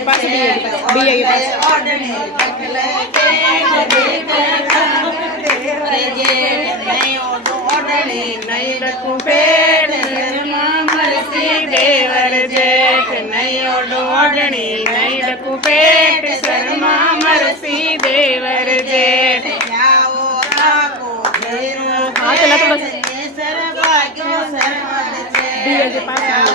के पास BA के पास नहीं रखूं पेड़ मरसी देवर जेठ नहीं ओढ़नी नहीं रखूं पेट शर्मा मरसी देवर जेठ। हाँ चला थोड़ा BA के पास